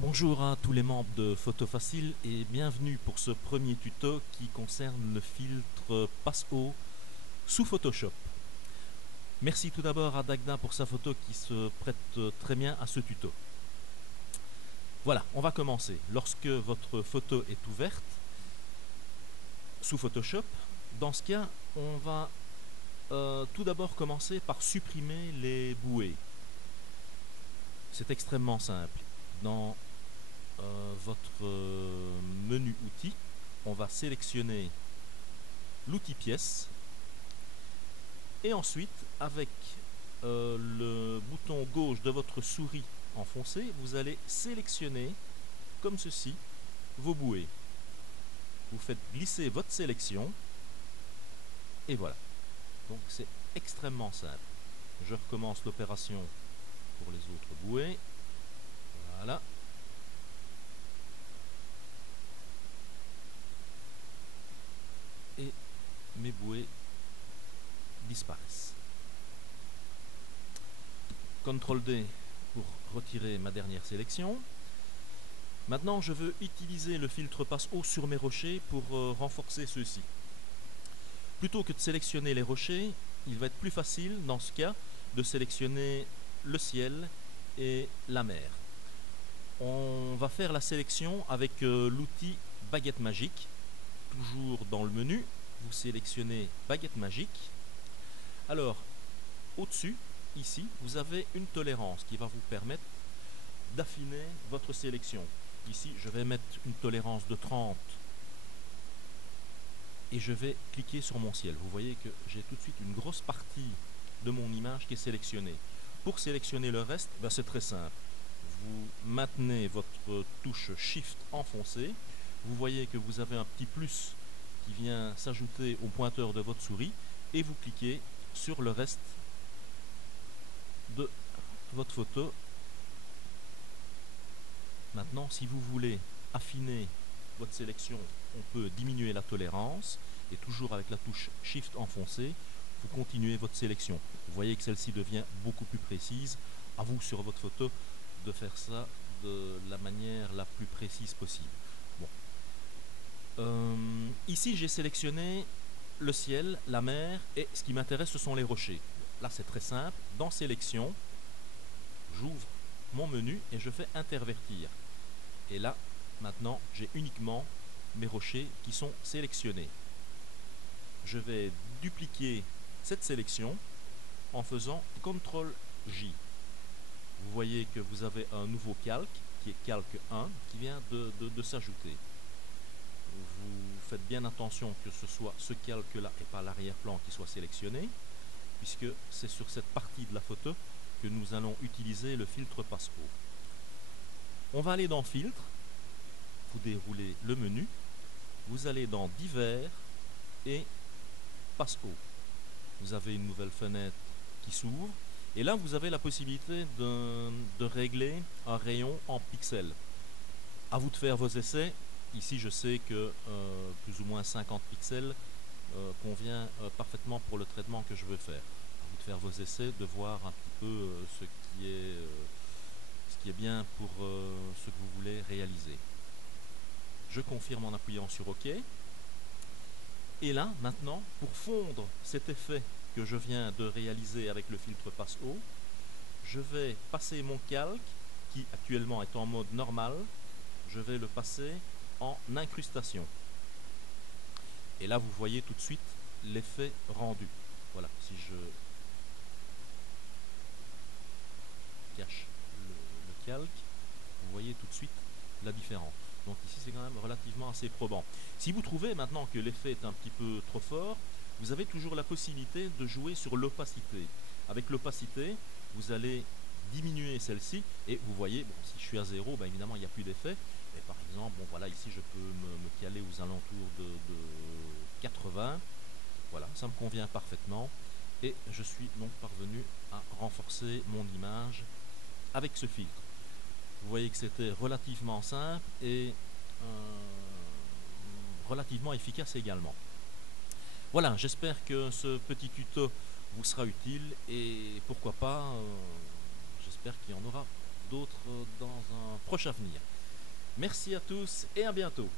Bonjour à tous les membres de Photo Facile et bienvenue pour ce premier tuto qui concerne le filtre Passe-Haut sous Photoshop. Merci tout d'abord à Dagda pour sa photo qui se prête très bien à ce tuto. Voilà, on va commencer. Lorsque votre photo est ouverte sous Photoshop, dans ce cas, on va tout d'abord commencer par supprimer les bouées. C'est extrêmement simple. Dans votre menu outils, on va sélectionner l'outil pièce et ensuite avec le bouton gauche de votre souris enfoncé, vous allez sélectionner comme ceci vos bouées. Vous faites glisser votre sélection et voilà. Donc c'est extrêmement simple. Je recommence l'opération pour les autres bouées. Voilà. Et mes bouées disparaissent. CTRL D pour retirer ma dernière sélection. Maintenant, je veux utiliser le filtre passe-haut sur mes rochers pour renforcer ceux-ci. Plutôt que de sélectionner les rochers, il va être plus facile, dans ce cas, de sélectionner le ciel et la mer. On va faire la sélection avec l'outil baguette magique. Toujours dans le menu, vous sélectionnez baguette magique. Alors, au-dessus, ici, vous avez une tolérance qui va vous permettre d'affiner votre sélection. Ici, je vais mettre une tolérance de 30 et je vais cliquer sur mon ciel. Vous voyez que j'ai tout de suite une grosse partie de mon image qui est sélectionnée. Pour sélectionner le reste, c'est très simple. Vous maintenez votre touche Shift enfoncée. Vous voyez que vous avez un petit plus qui vient s'ajouter au pointeur de votre souris et vous cliquez sur le reste de votre photo. Maintenant, si vous voulez affiner votre sélection, on peut diminuer la tolérance et toujours avec la touche Shift enfoncée, vous continuez votre sélection. Vous voyez que celle-ci devient beaucoup plus précise. À vous sur votre photo de faire ça de la manière la plus précise possible. Bon. Ici, j'ai sélectionné le ciel, la mer et ce qui m'intéresse, ce sont les rochers. Là, c'est très simple. Dans Sélection, j'ouvre mon menu et je fais Intervertir. Et là, maintenant, j'ai uniquement mes rochers qui sont sélectionnés. Je vais dupliquer cette sélection en faisant CTRL-J. Vous voyez que vous avez un nouveau calque, qui est calque 1, qui vient de s'ajouter. Vous faites bien attention que ce soit ce calque-là et pas l'arrière-plan qui soit sélectionné, puisque c'est sur cette partie de la photo que nous allons utiliser le filtre passe-haut. On va aller dans Filtre, vous déroulez le menu, vous allez dans Divers et Passe-haut. Vous avez une nouvelle fenêtre qui s'ouvre, et là vous avez la possibilité de régler un rayon en pixels. À vous de faire vos essais. Ici je sais que plus ou moins 50 pixels convient parfaitement pour le traitement que je veux faire. À vous de faire vos essais, de voir un petit peu ce qui est bien pour ce que vous voulez réaliser. Je confirme en appuyant sur OK. Et là, maintenant, pour fondre cet effet que je viens de réaliser avec le filtre passe-haut, je vais passer mon calque, qui actuellement est en mode normal, je vais le passer en incrustation. Et là, vous voyez tout de suite l'effet rendu. Voilà, si je cache le calque, vous voyez tout de suite la différence. Donc ici, c'est quand même relativement assez probant. Si vous trouvez maintenant que l'effet est un petit peu trop fort, vous avez toujours la possibilité de jouer sur l'opacité. Avec l'opacité, vous allez diminuer celle-ci et vous voyez, bon, si je suis à 0, évidemment, il n'y a plus d'effet. Et par exemple, bon, voilà, ici, je peux me caler aux alentours de 80. Voilà, ça me convient parfaitement. Et je suis donc parvenu à renforcer mon image avec ce filtre. Vous voyez que c'était relativement simple et relativement efficace également. Voilà, j'espère que ce petit tuto vous sera utile et pourquoi pas, j'espère qu'il y en aura d'autres dans un proche avenir. Merci à tous et à bientôt.